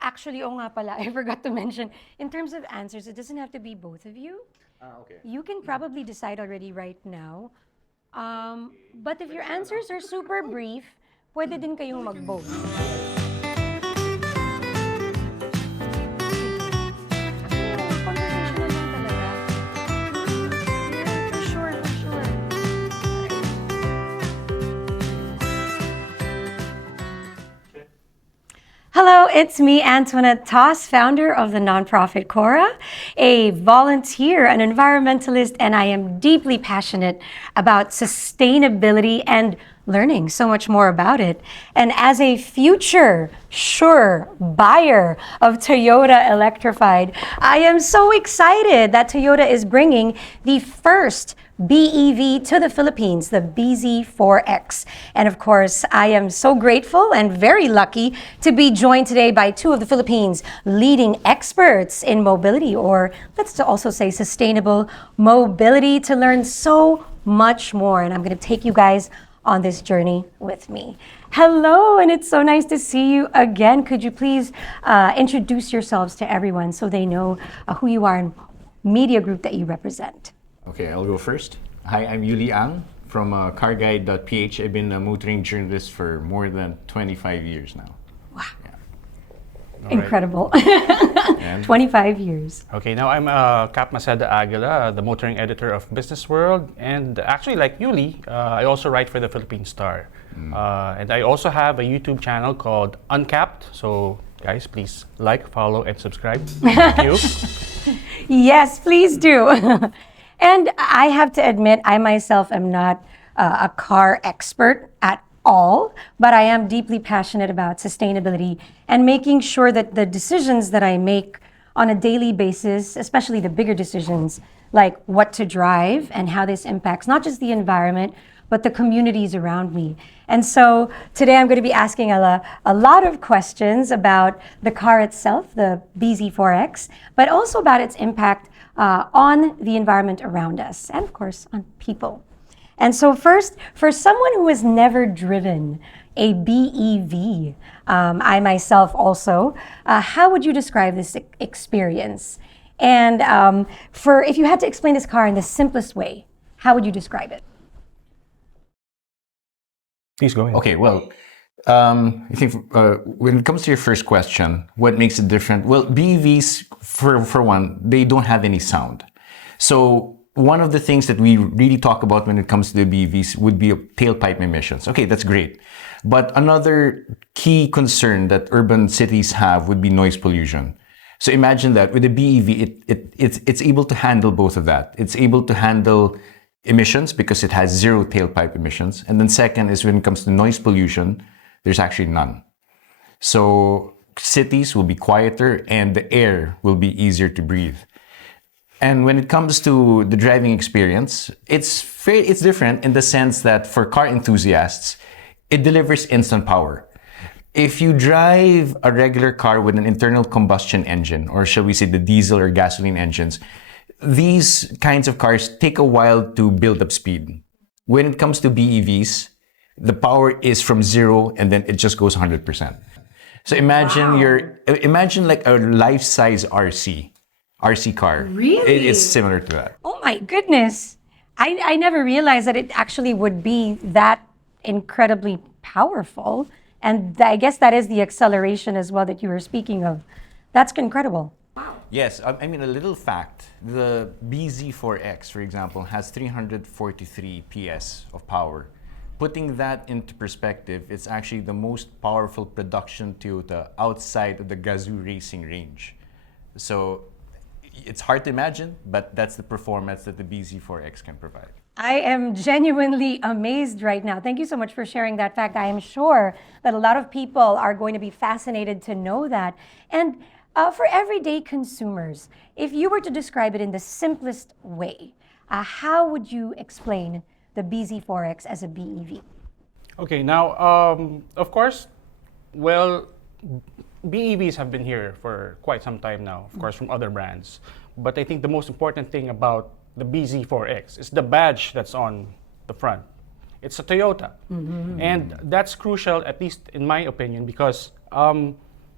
Actually, oh nga pala, I forgot to mention, in terms of answers, it doesn't have to be both of you. Okay. You can probably decide already right now. But if your answers are super brief, pwede din kayong mag-both. Conversational lang talaga. Yeah, for sure, for sure. Hello, it's me, Antoinette Taus, founder of the nonprofit Cora, a volunteer, an environmentalist, and I am deeply passionate about sustainability and learning so much more about it. And as a future sure buyer of Toyota Electrified, I am so excited that Toyota is bringing the first BEV to the Philippines, the bZ4X. And of course, I am so grateful and very lucky to be joined today by two of the Philippines' leading experts in mobility, or let's also say sustainable mobility, to learn so much more. And I'm going to take you guys on this journey with me. Hello, and it's so nice to see you again. Could you please introduce yourselves to everyone so they know who you are and media group that you represent? Okay, I'll go first. Hi, I'm Uly Ang from Carguide.ph. I've been a motoring journalist for more than 25 years now. Wow. Yeah. Incredible. And 25 years. Okay, now I'm Cap Maceda Aguila, the motoring editor of Business World, and actually, like Uly, I also write for the Philippine Star. And I also have a YouTube channel called Unkapped. So, guys, please like, follow, and subscribe. Thank you. Yes, please do. And I have to admit, I myself am not a car expert at all, but I am deeply passionate about sustainability and making sure that the decisions that I make on a daily basis, especially the bigger decisions like what to drive and how this impacts not just the environment, but the communities around me. And so today I'm going to be asking a lot of questions about the car itself, the bZ4X, but also about its impact on the environment around us and, of course, on people. And so first, for someone who has never driven a BEV, I myself also, how would you describe this experience? And if you had to explain this car in the simplest way, how would you describe it? Please go ahead. okay, well, I think when it comes to your first question, what makes it different? Well, BEVs, for one, they don't have any sound. So one of the things that we really talk about when it comes to the BEVs would be tailpipe emissions. Okay, that's great. But another key concern that urban cities have would be noise pollution. So imagine that with a BEV, it's able to handle both of that. It's able to handle emissions because it has zero tailpipe emissions. And then second is when it comes to noise pollution, there's actually none. So cities will be quieter and the air will be easier to breathe. And when it comes to the driving experience, it's different in the sense that for car enthusiasts, it delivers instant power. If you drive a regular car with an internal combustion engine, or shall we say the diesel or gasoline engines, these kinds of cars take a while to build up speed. When it comes to BEVs, the power is from zero and then it just goes 100%. So imagine like a life-size RC car. Really? It's similar to that. Oh my goodness. I never realized that it actually would be that incredibly powerful. And I guess that is the acceleration as well that you were speaking of. That's incredible. Yes, I mean a little fact. The bZ4X, for example, has 343 PS of power. Putting that into perspective, it's actually the most powerful production Toyota outside of the Gazoo racing range. So it's hard to imagine, but that's the performance that the bZ4X can provide. I am genuinely amazed right now. Thank you so much for sharing that fact. I am sure that a lot of people are going to be fascinated to know that. And for everyday consumers, if you were to describe it in the simplest way, how would you explain the bZ4X as a BEV? Okay, now, of course, well, BEVs have been here for quite some time now, of course, from other brands. But I think the most important thing about the bZ4X is the badge that's on the front. It's a Toyota. And that's crucial, at least in my opinion, because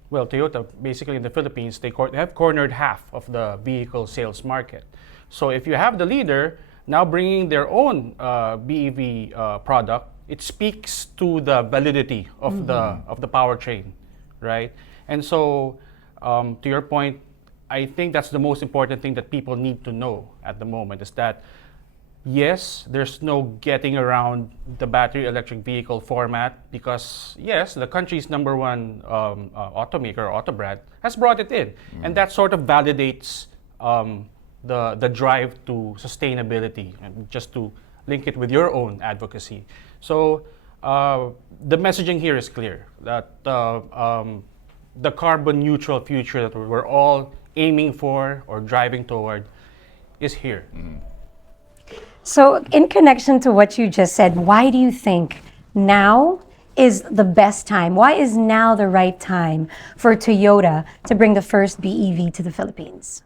well, Toyota, basically in the Philippines, they have cornered half of the vehicle sales market. So if you have the leader now bringing their own BEV product, it speaks to the validity of the powertrain, right? And so, to your point, I think that's the most important thing that people need to know at the moment is that yes, there's no getting around the battery electric vehicle format because yes, the country's number one automaker, auto brand, has brought it in, and that sort of validates the drive to sustainability, and just to link it with your own advocacy. So the messaging here is clear that the carbon neutral future that we're all aiming for or driving toward is here. So, in connection to what you just said, why do you think now is the best time? Why is now the right time for Toyota to bring the first BEV to the Philippines?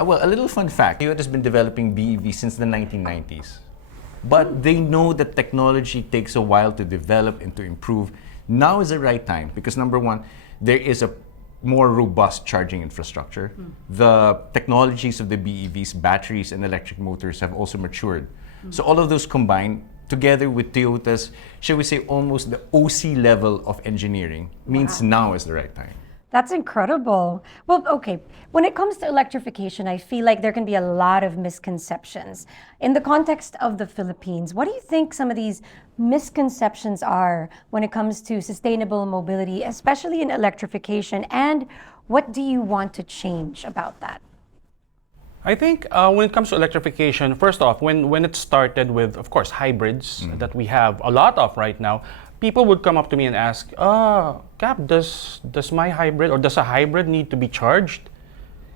Well, a little fun fact, Toyota's been developing BEV since the 1990s. But they know that technology takes a while to develop and to improve. Now is the right time because number one, there is a more robust charging infrastructure. The technologies of the BEVs, batteries and electric motors have also matured. So all of those combined, together with Toyota's, shall we say, almost the OC level of engineering, means now is the right time. That's incredible. Well, okay, when it comes to electrification, I feel like there can be a lot of misconceptions. In the context of the Philippines, what do you think some of these misconceptions are when it comes to sustainable mobility, especially in electrification, and what do you want to change about that? I think when it comes to electrification, first off, when it started with, of course, hybrids that we have a lot of right now, people would come up to me and ask, Cap, does my hybrid or does a hybrid need to be charged?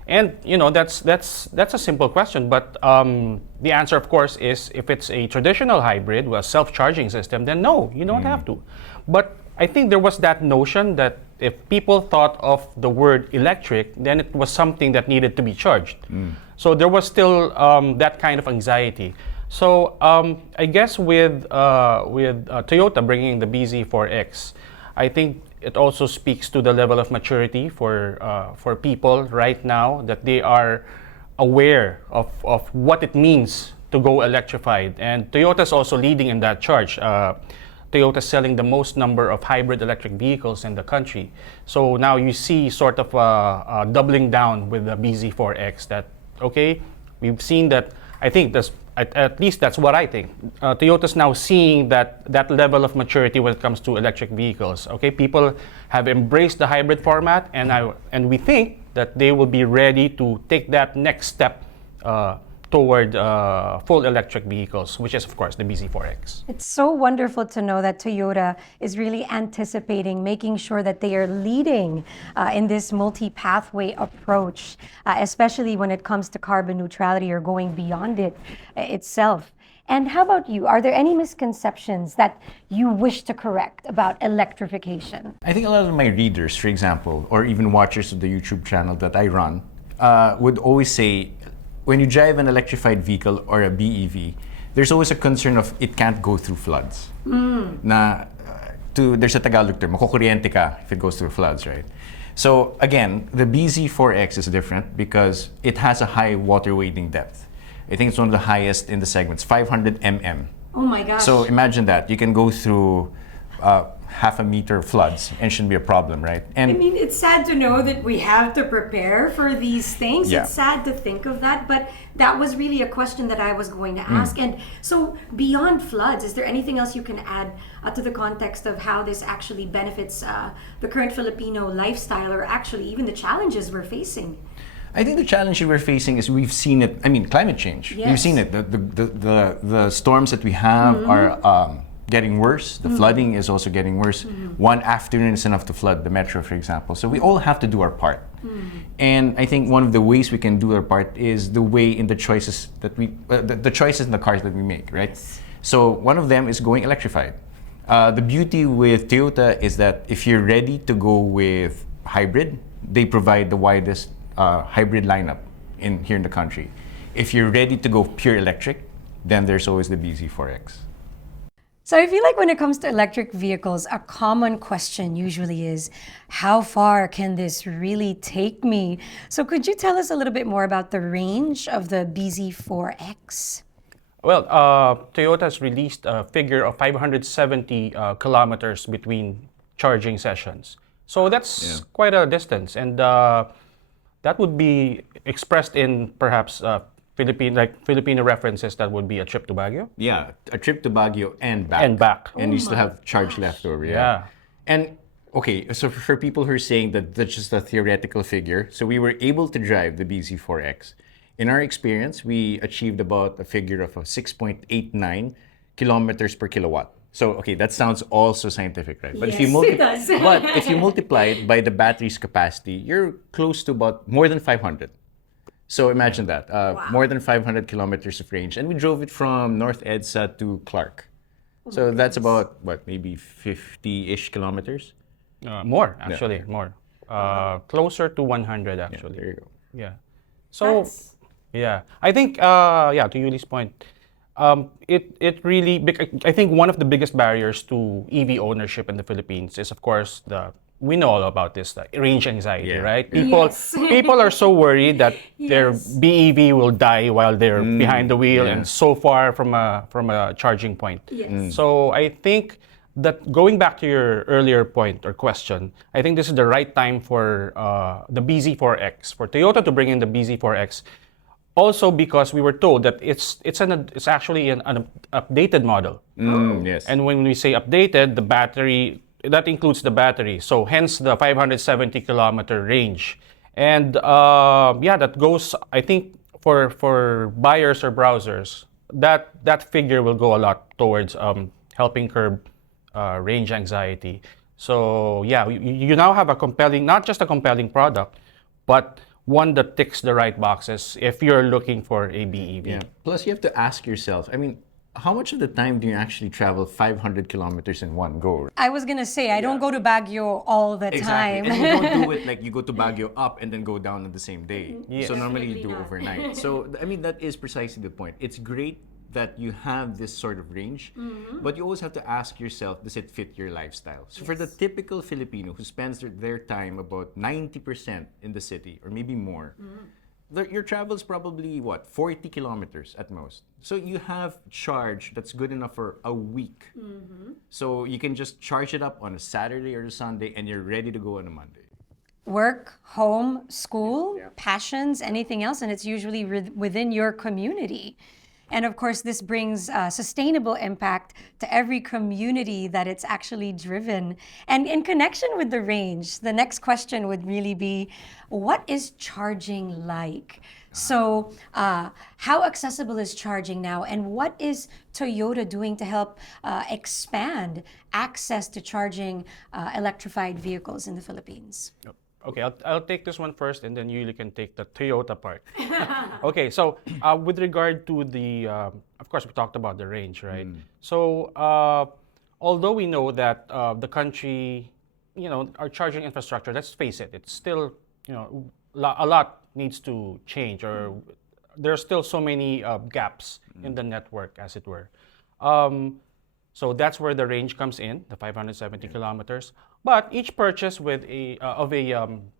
And you know that's a simple question, but the answer, of course, is if it's a traditional hybrid with a self-charging system, then no, you don't have to. But I think there was that notion that if people thought of the word electric, then it was something that needed to be charged. So there was still that kind of anxiety. So I guess with Toyota bringing the bZ4X, I think it also speaks to the level of maturity for people right now, that they are aware of what it means to go electrified. And Toyota's also leading in that charge. Toyota's selling the most number of hybrid electric vehicles in the country. So now you see sort of doubling down with the bZ4X that, okay, we've seen that. I think that's, at least that's what I think. Toyota's now seeing that level of maturity when it comes to electric vehicles. Okay, people have embraced the hybrid format, and we think that they will be ready to take that next step toward full electric vehicles, which is, of course, the bZ4X. It's so wonderful to know that Toyota is really anticipating, making sure that they are leading in this multi-pathway approach, especially when it comes to carbon neutrality or going beyond it itself. And how about you? Are there any misconceptions that you wish to correct about electrification? I think a lot of my readers, for example, or even watchers of the YouTube channel that I run, would always say, when you drive an electrified vehicle or a BEV, there's always a concern of it can't go through floods. There's a Tagalog term, makukuryente ka if it goes through floods, right? So again, the bZ4X is different because it has a high water wading depth. I think it's one of the highest in the segments, 500 mm. Oh my gosh. So imagine that. You can go through half a meter of floods and shouldn't be a problem, right? And I mean, it's sad to know that we have to prepare for these things. Yeah. It's sad to think of that, but that was really a question that I was going to ask. And so beyond floods, is there anything else you can add to the context of how this actually benefits the current Filipino lifestyle, or actually even the challenges we're facing? I think the challenge that we're facing is we've seen it. I mean, climate change. Yes. We've seen it. The storms that we have are getting worse. The flooding is also getting worse. One afternoon is enough to flood the metro, for example. So we all have to do our part. And I think one of the ways we can do our part is the way in the choices that the choices in the cars that we make, right? So one of them is going electrified. The beauty with Toyota is that if you're ready to go with hybrid, they provide the widest hybrid lineup here in the country. If you're ready to go pure electric, then there's always the bZ4X. So I feel like when it comes to electric vehicles, a common question usually is, how far can this really take me? So could you tell us a little bit more about the range of the bZ4X? Well, Toyota has released a figure of 570 kilometers between charging sessions. So that's quite a distance, and that would be expressed in perhaps Filipino references. That would be a trip to Baguio. Yeah, a trip to Baguio and back. And back. And you still have charge left over. Yeah. And okay, so for people who are saying that that's just a theoretical figure, so we were able to drive the bZ4X. In our experience, we achieved about a figure of 6.89 kilometers per kilowatt. So, okay, that sounds also scientific, right? But Yes, it does. but if you multiply it by the battery's capacity, you're close to about more than 500. So imagine that, more than 500 kilometers of range. And we drove it from North EDSA to Clark. So that's about, what, maybe 50-ish kilometers? More, actually, more. Closer to 100, actually. There you go. Yeah. So, yeah, I think, to Yuli's point, it really, I think one of the biggest barriers to EV ownership in the Philippines is, of course, we know all about this, the range anxiety, right? People are so worried that their BEV will die while they're behind the wheel and so far from a charging point. So I think that going back to your earlier point or question, I think this is the right time for the bZ4X, for Toyota to bring in the bZ4X. Also because we were told that it's actually an updated model. Yes. And when we say updated, the battery, that includes the battery. So hence the 570 kilometer range. And that goes, I think, for buyers or browsers, that figure will go a lot towards helping curb range anxiety. So you now have a compelling, not just a compelling product, but one that ticks the right boxes if you're looking for a BEV. Yeah. Plus, you have to ask yourself, I mean, how much of the time do you actually travel 500 kilometers in one go? I was going to say, I don't go to Baguio all the time. And you don't do it like you go to Baguio up and then go down on the same day. Yes. So normally you do overnight. So, I mean, that is precisely the point. It's great that you have this sort of range, but you always have to ask yourself, does it fit your lifestyle? So for the typical Filipino who spends their time about 90% in the city or maybe more, your travel is probably, 40 kilometers at most. So you have charge that's good enough for a week. So you can just charge it up on a Saturday or a Sunday and you're ready to go on a Monday. Work, home, school, passions, anything else, and it's usually within your community. And of course, this brings sustainable impact to every community that it's actually driven. And in connection with the range, the next question would really be, what is charging like? So how accessible is charging now? And what is Toyota doing to help expand access to charging electrified vehicles in the Philippines? Okay, I'll take this one first, and then you can take the Toyota part. Okay, so with regard to the, of course, we talked about the range, right? So although we know that the country, our charging infrastructure, let's face it, it's still, a lot needs to change, or there are still so many gaps in the network, as it were. So that's where the range comes in, the 570 kilometers. But each purchase with a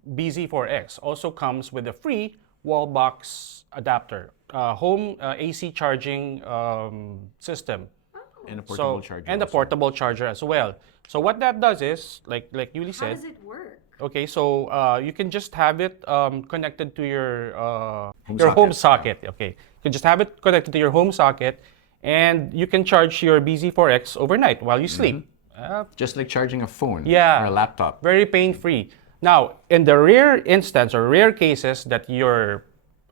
bZ4X also comes with a free wall box adapter, home AC charging system. And a portable charger. And a portable charger as well. So what that does is, like Uly said. How does it work? Okay, so you can just have it connected to your home socket. Okay, you can just have it connected to your home socket, and you can charge your bZ4X overnight while you sleep. Just like charging a phone Yeah. or a laptop. Very pain-free. Now, in the rare instance or rare cases that you're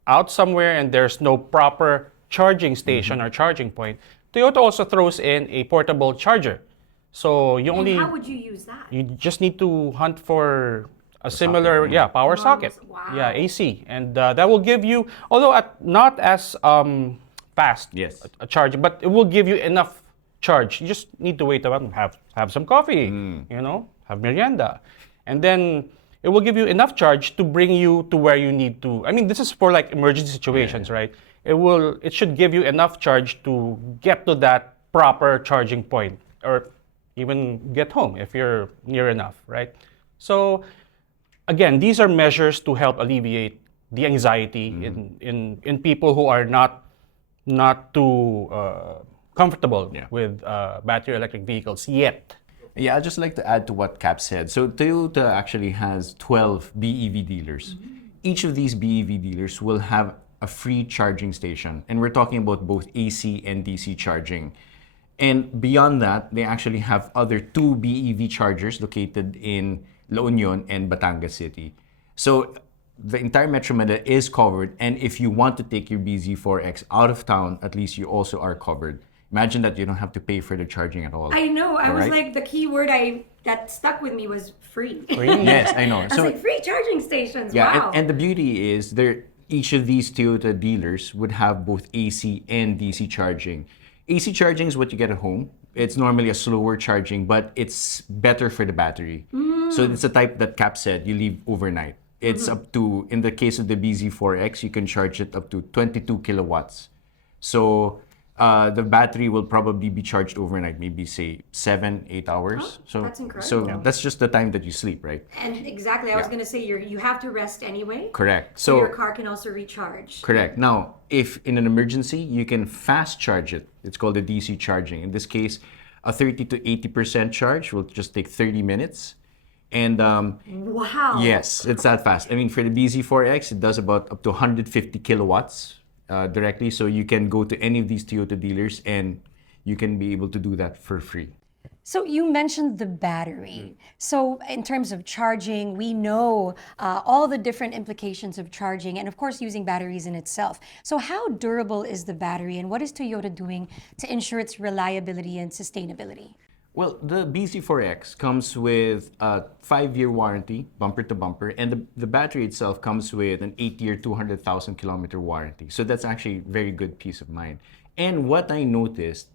out somewhere and there's no proper charging station or charging point, Toyota also throws in a portable charger. So you only, How would you use that? you just need to hunt for a similar, power socket. Wow. Yeah, AC. And that will give you, although not as fast Yes. a charge, but it will give you enough charge. You just need to wait about, have some coffee, have merienda. And then it will give you enough charge to bring you to where you need to. I mean, this is for like emergency situations, right? It should give you enough charge to get to that proper charging point, or even get home if you're near enough, right? So again, these are measures to help alleviate the anxiety in people who are not too comfortable with battery electric vehicles yet. Yeah, I'd just like to add to what Cap said. So Toyota actually has 12 BEV dealers. Each of these BEV dealers will have a free charging station. And we're talking about both AC and DC charging. And beyond that, they actually have other 2 BEV chargers located in La Union and Batangas City. So the entire Metro Manila is covered. And if you want to take your bZ4X out of town, at least you also are covered. Imagine that you don't have to pay for the charging at all. I know. I was Right? like, the key word that stuck with me was free. Yes, I know. I was like, free charging stations. Yeah, Wow. and the beauty is each of these Toyota dealers would have both AC and DC charging. AC charging is what you get at home. It's normally a slower charging, but it's better for the battery. So it's a type that Cap said, you leave overnight. It's up to, in the case of the bZ4X, you can charge it up to 22 kilowatts. So the battery will probably be charged overnight, maybe say 7-8 hours. That's incredible. So that's just the time that you sleep, right? And exactly, I was going to say, you have to rest anyway. Correct. So your car can also recharge. Correct. Now, if in an emergency, you can fast charge it. It's called the DC charging. In this case, a 30 to 80% charge will just take 30 minutes. And Wow. yes, it's that fast. I mean, for the bZ4X, it does about up to 150 kilowatts directly. So you can go to any of these Toyota dealers and you can be able to do that for free. So you mentioned the battery. So in terms of charging, we know all the different implications of charging and of course using batteries in itself. So how durable is the battery and what is Toyota doing to ensure its reliability and sustainability? Well, the bZ4X comes with a 5-year warranty, bumper to bumper, and the battery itself comes with an 8-year, 200,000 kilometer warranty. So that's actually very good peace of mind. And what I noticed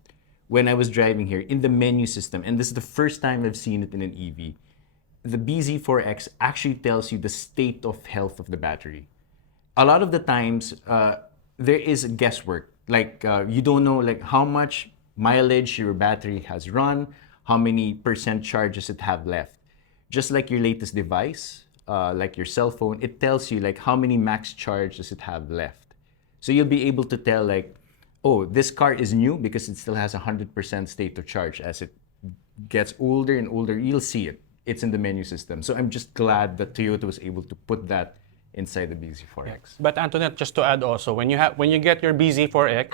when I was driving here in the menu system, and this is the first time I've seen it in an EV, the bZ4X actually tells you the state of health of the battery. A lot of the times, there is guesswork. Like you don't know like how much mileage your battery has run, how many percent charge does it have left. Just like your latest device, like your cell phone, it tells you like how many max charge does it have left. So you'll be able to tell like, oh, this car is new because it still has 100% state of charge. As it gets older and older, you'll see it. It's in the menu system. So I'm just glad that Toyota was able to put that inside the bZ4X. But Antoinette, just to add also, when you get your bZ4X,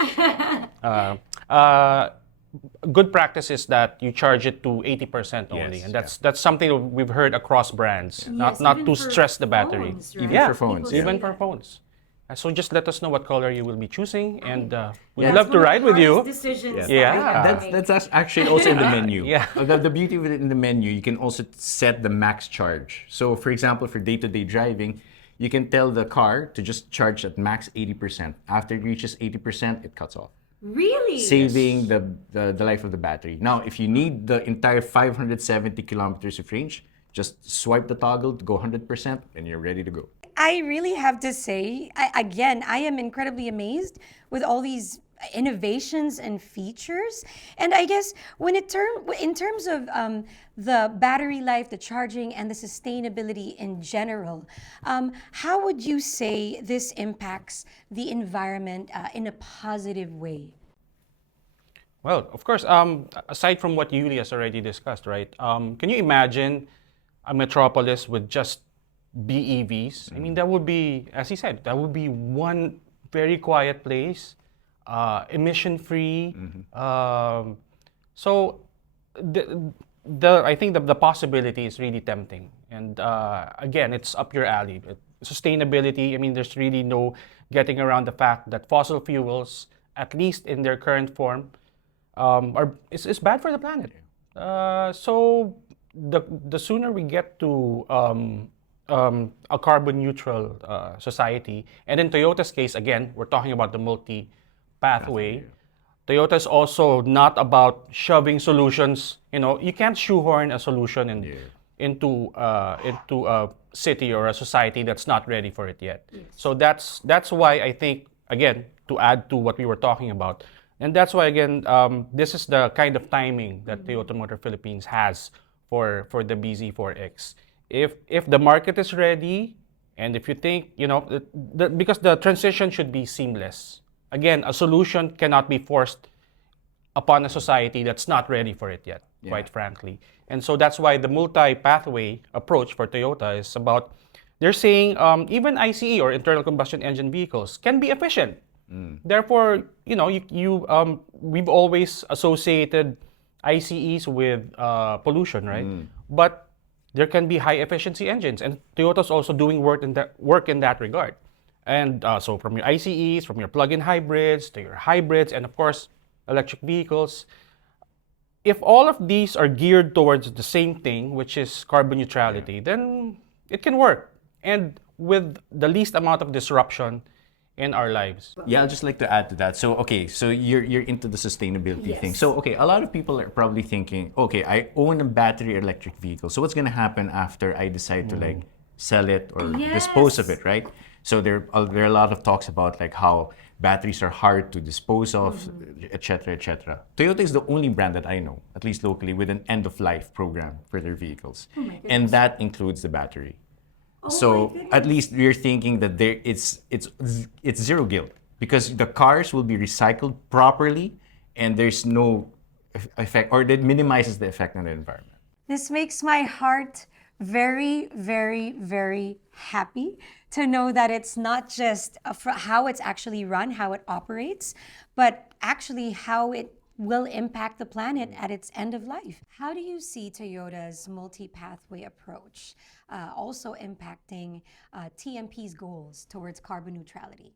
good practice is that you charge it to 80% only, Yes, and that's something that we've heard across brands. Not even to for stress the battery. phones, right? Even Yeah, for phones. People even say for that. phones. So just let us know what color you will be choosing, and we'd Yeah. love to ride with you. Decisions Yeah. that I That's actually also in the menu. Yeah. The beauty of it in the menu, you can also set the max charge. So for example, for day-to-day driving, you can tell the car to just charge at max 80%. After it reaches 80%, it cuts off, Really? saving the life of the battery. Now, if you need the entire 570 kilometers of range, just swipe the toggle to go 100% and you're ready to go. I really have to say, I am incredibly amazed with all these innovations and features. And I guess in terms of the battery life, the charging, and the sustainability in general, how would you say this impacts the environment in a positive way? Well, of course, aside from what Uly has already discussed, right? Can you imagine a metropolis with just BEVs? I mean, that would be, as he said, that would be one very quiet place, emission-free. So I think the possibility is really tempting. And again, it's up your alley. Sustainability, I mean, there's really no getting around the fact that fossil fuels, at least in their current form, is bad for the planet. So the sooner we get to a carbon neutral society, and in Toyota's case, again, we're talking about the multi-pathway. Toyota is also not about shoving solutions. You know, you can't shoehorn a solution into a city or a society that's not ready for it yet. Yes. So that's why I think, again, to add to what we were talking about, And that's why, again, this is the kind of timing that Toyota Motor Philippines has for the bZ4X. If the market is ready, and if you think, because the transition should be seamless. Again, a solution cannot be forced upon a society that's not ready for it yet, quite frankly. And so that's why the multi-pathway approach for Toyota is about, they're saying even ICE or internal combustion engine vehicles can be efficient. Therefore, we've always associated ICEs with pollution, right? But there can be high efficiency engines, and Toyota's also doing work in that regard. And so from your ICEs, from your plug-in hybrids to your hybrids, and of course, electric vehicles, if all of these are geared towards the same thing, which is carbon neutrality, then it can work. And with the least amount of disruption in our lives. Yeah, I'd just like to add to that. So, okay, so you're into the sustainability thing. So, okay, a lot of people are probably thinking, okay, I own a battery electric vehicle. So what's going to happen after I decide to like sell it or dispose of it, right? So there are a lot of talks about like how batteries are hard to dispose of, etc., etc. Toyota is the only brand that I know, at least locally, with an end-of-life program for their vehicles, and that includes the battery. So at least we're thinking that it's zero guilt because the cars will be recycled properly, and there's no effect, or that minimizes the effect on the environment. This makes my heart very, very, very happy to know that it's not just how it's actually run, how it operates, but actually how it will impact the planet at its end of life. How do you see Toyota's multi-pathway approach also impacting TMP's goals towards carbon neutrality?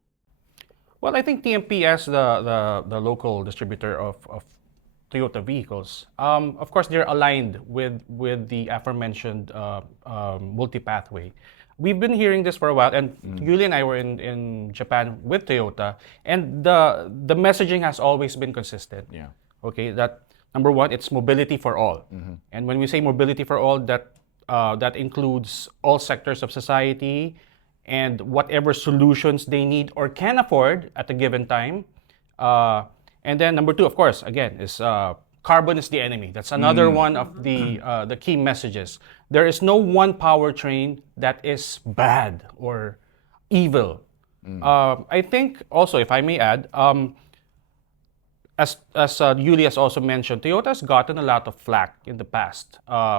Well, I think TMP, as the local distributor of Toyota vehicles, of course, they're aligned with the aforementioned multi-pathway. We've been hearing this for a while, and Uly and I were in Japan with Toyota, and the messaging has always been consistent. Yeah. Okay, that number one, it's mobility for all. And when we say mobility for all, that includes all sectors of society and whatever solutions they need or can afford at a given time. And then number two, of course, again, is carbon is the enemy. That's another one of the key messages. There is no one powertrain that is bad or evil. I think also, if I may add, as Uly has also mentioned, Toyota's gotten a lot of flack in the past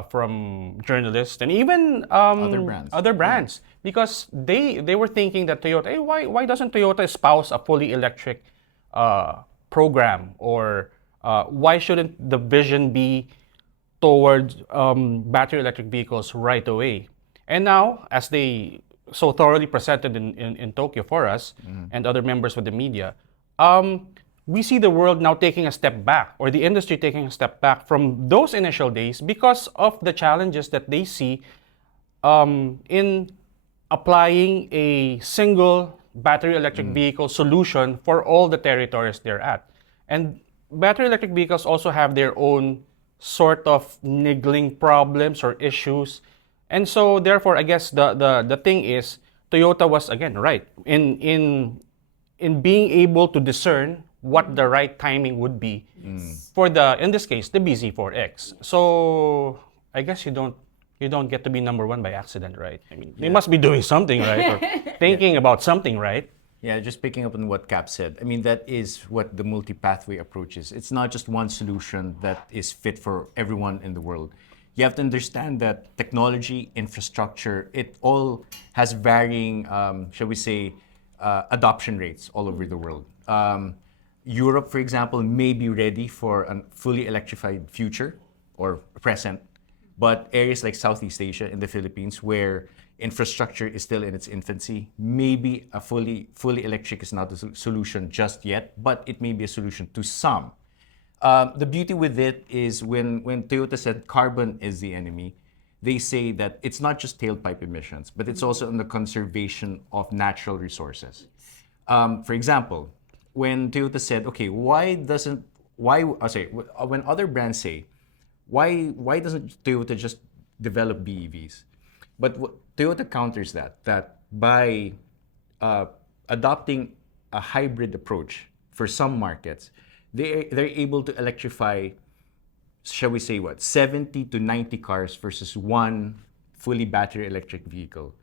from journalists and even other brands because they were thinking that Toyota, hey, why doesn't Toyota espouse a fully electric program, or why shouldn't the vision be towards battery electric vehicles right away? And now, as they so thoroughly presented in Tokyo for us and other members of the media, we see the world now taking a step back, or the industry taking a step back from those initial days because of the challenges that they see in applying a single battery electric vehicle solution for all the territories they're at. And battery electric vehicles also have their own sort of niggling problems or issues. And so therefore, I guess the thing is, Toyota was, again, right in being able to discern what the right timing would be for in this case, the bZ4X. So I guess you don't get to be number one by accident, right? I mean, they must be doing something right, or thinking about something, right? Yeah, just picking up on what Cap said. I mean, that is what the multi-pathway approach is. It's not just one solution that is fit for everyone in the world. You have to understand that technology, infrastructure, it all has varying, shall we say, adoption rates all over the world. Europe, for example, may be ready for a fully electrified future or present, but areas like Southeast Asia and the Philippines, where infrastructure is still in its infancy, maybe a fully electric is not the solution just yet, but it may be a solution to some. The beauty with it is when Toyota said carbon is the enemy, they say that it's not just tailpipe emissions, but it's also on the conservation of natural resources. For example, when Toyota said, okay, when other brands say, why doesn't Toyota just develop BEVs? But Toyota counters that by adopting a hybrid approach for some markets, they're able to electrify, shall we say, 70 to 90 cars versus one fully battery electric vehicle.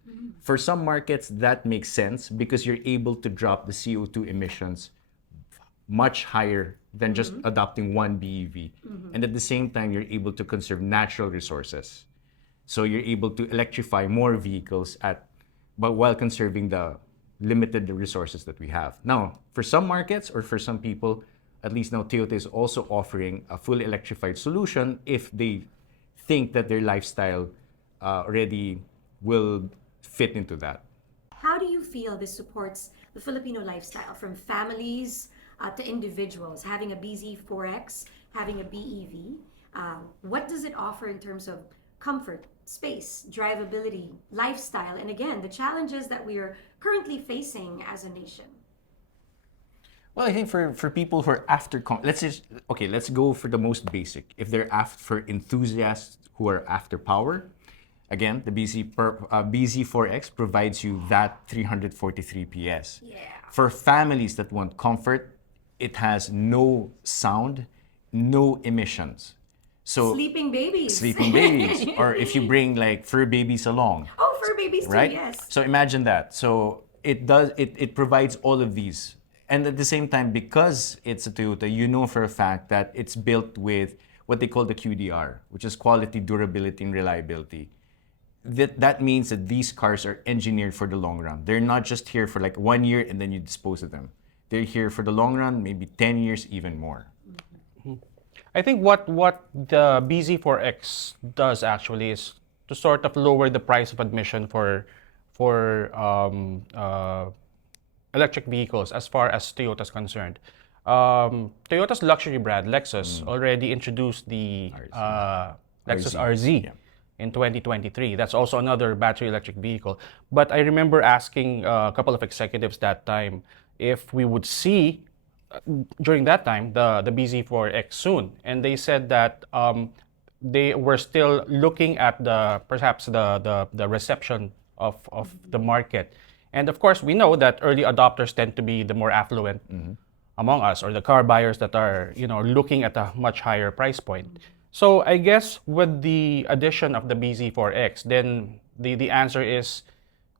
For some markets, that makes sense because you're able to drop the CO2 emissions much higher than just adopting one BEV. And at the same time, you're able to conserve natural resources. So you're able to electrify more vehicles but while conserving the limited resources that we have. Now, for some markets or for some people, at least now Toyota is also offering a fully electrified solution if they think that their lifestyle already will fit into that. How do you feel this supports the Filipino lifestyle, from families to individuals, having a bZ4X, having a BEV? What does it offer in terms of comfort, space, drivability, lifestyle, and again, the challenges that we are currently facing as a nation? Well, I think for people who are let's go for the most basic. If they're for enthusiasts who are after power, again, the bZ4X provides you that 343 PS. Yeah. For families that want comfort, it has no sound, no emissions. So Sleeping babies. or if you bring like fur babies along. Oh, fur babies too, Right? yes. So imagine that. So it provides all of these. And at the same time, because it's a Toyota, you know for a fact that it's built with what they call the QDR, which is quality, durability, and reliability. That means that these cars are engineered for the long run. They're not just here for like 1 year and then you dispose of them. They're here for the long run, maybe 10 years, even more. I think what the bZ4X does actually is to sort of lower the price of admission for electric vehicles as far as Toyota is concerned. Toyota's luxury brand, Lexus, already introduced the Lexus RZ in 2023. That's also another battery electric vehicle. But I remember asking a couple of executives that time if we would see during that time the bZ4X soon, and they said that they were still looking at perhaps the reception of the market. And of course, we know that early adopters tend to be the more affluent among us, or the car buyers that are looking at a much higher price point. So I guess with the addition of the bZ4X, then the answer is,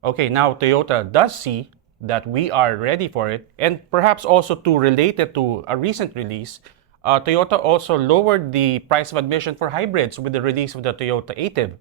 okay, now Toyota does see that we are ready for it. And perhaps also to relate it to a recent release, Toyota also lowered the price of admission for hybrids with the release of the Toyota Ativ.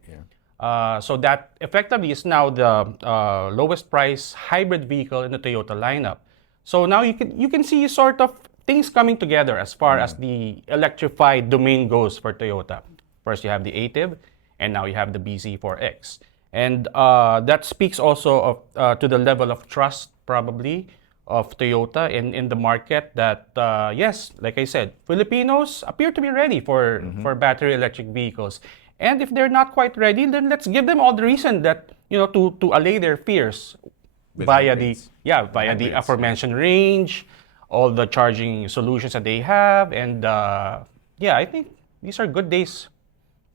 So that effectively is now the lowest price hybrid vehicle in the Toyota lineup. So now you can see sort of things coming together as far as the electrified domain goes for Toyota. First you have the Ativ, and now you have the bZ4X. And that speaks also of to the level of trust, probably, of Toyota in the market, that yes, like I said, Filipinos appear to be ready for battery electric vehicles. And if they're not quite ready, then let's give them all the reason that to allay their fears via the aforementioned range, all the charging solutions that they have, and I think these are good days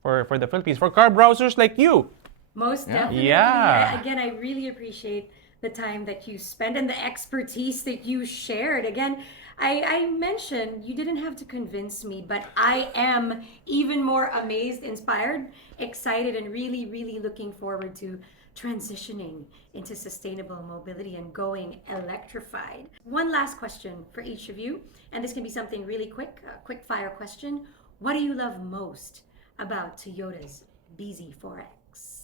for the Philippines, for car browsers like you. Most definitely. Yeah. Again, I really appreciate the time that you spent and the expertise that you shared. Again, I mentioned you didn't have to convince me, but I am even more amazed, inspired, excited, and really, really looking forward to transitioning into sustainable mobility and going electrified. One last question for each of you, and this can be something really quick, a quick fire question. What do you love most about Toyota's bZ4X?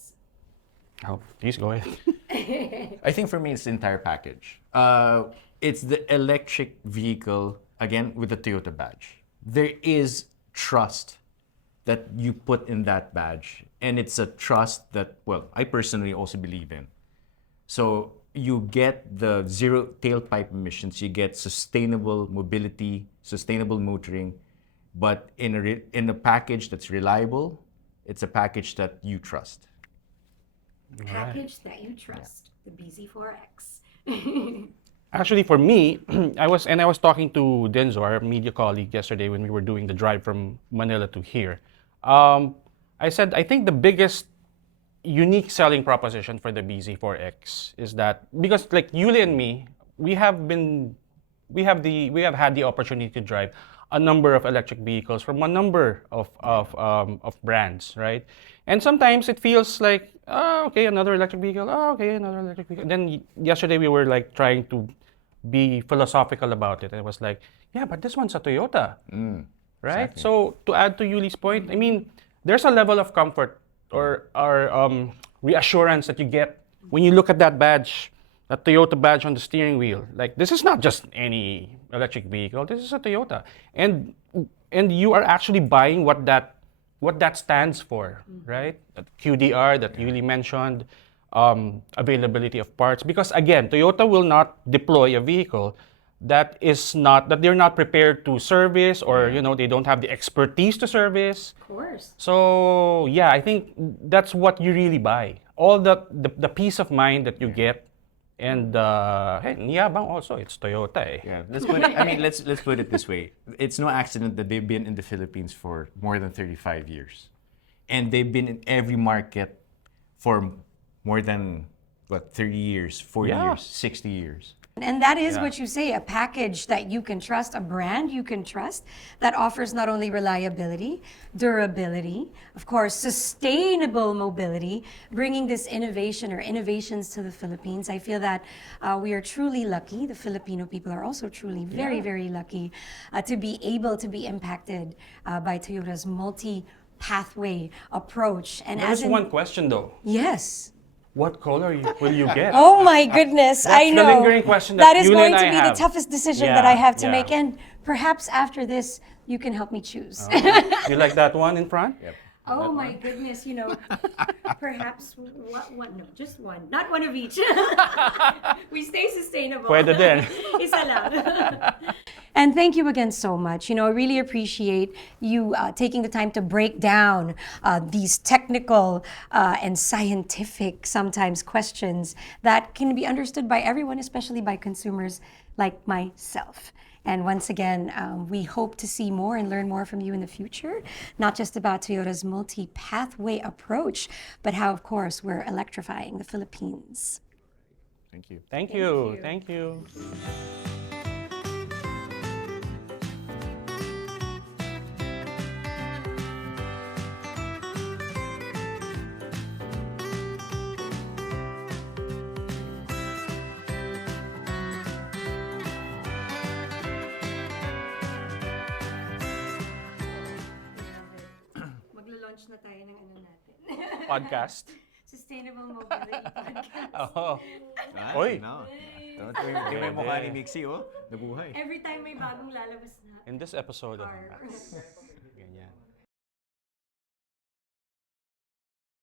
Oh, please go ahead. I think for me, it's the entire package. It's the electric vehicle, again, with the Toyota badge. There is trust that you put in that badge. And it's a trust that, well, I personally also believe in. So you get the zero tailpipe emissions, you get sustainable mobility, sustainable motoring, but in a package that's reliable, it's a package that you trust. Package that you trust, the bZ4X. Actually, for me, I was talking to Denzo, our media colleague, yesterday when we were doing the drive from Manila to here. I said I think the biggest unique selling proposition for the bZ4X is that, because like Uly and me, we have had the opportunity to drive a number of electric vehicles from a number of brands, right? And sometimes it feels like, oh, okay, another electric vehicle. Oh, okay, another electric vehicle. Then yesterday we were like trying to be philosophical about it. And it was like, yeah, but this one's a Toyota, right? Exactly. So to add to Yuli's point, I mean, there's a level of comfort or reassurance that you get when you look at that badge, that Toyota badge on the steering wheel. Like, this is not just any electric vehicle. This is a Toyota, and you are actually buying what that stands for, right? That QDR that Yuli mentioned, availability of parts. Because again, Toyota will not deploy a vehicle that they're not prepared to service, or they don't have the expertise to service. Of course. So yeah, I think that's what you really buy. All the peace of mind that you get, and hey, niyabang also, it's Toyota eh. Yeah, let's put it, I mean, let's put it this way. It's no accident that they've been in the Philippines for more than 35 years. And they've been in every market for more than, 30 years, 40 Yeah. years, 60 years. And that is what you say, a package that you can trust, a brand you can trust, that offers not only reliability, durability, of course, sustainable mobility, bringing this innovation or innovations to the Philippines. I feel that we are truly lucky. The Filipino people are also truly very, very lucky to be able to be impacted by Toyota's multi-pathway approach. And There's one question though. Yes. What color will you get? Oh my goodness, I the know. lingering question that is Yuli going and to I be have. the toughest decision Yeah, that I have to yeah. make. And perhaps after this, you can help me choose. You like that one in front? Yep. Oh my goodness, perhaps one, no, just one. Not one of each. We stay sustainable. Pwede din. Isa lang. And thank you again so much. I really appreciate you taking the time to break down these technical and scientific sometimes questions that can be understood by everyone, especially by consumers like myself. And once again, we hope to see more and learn more from you in the future, not just about Toyota's multi-pathway approach, but how, of course, we're electrifying the Philippines. Thank you. Thank you. Thank you. Maglo-launch na tayo ng natin. Podcast. Sustainable Mobility Podcast. Oh. Oy! Oy. No. Tingnan mo yung mukha ni Mixie, oh. Nabuhay. Every time may bagong lalabas na. In this episode of Our-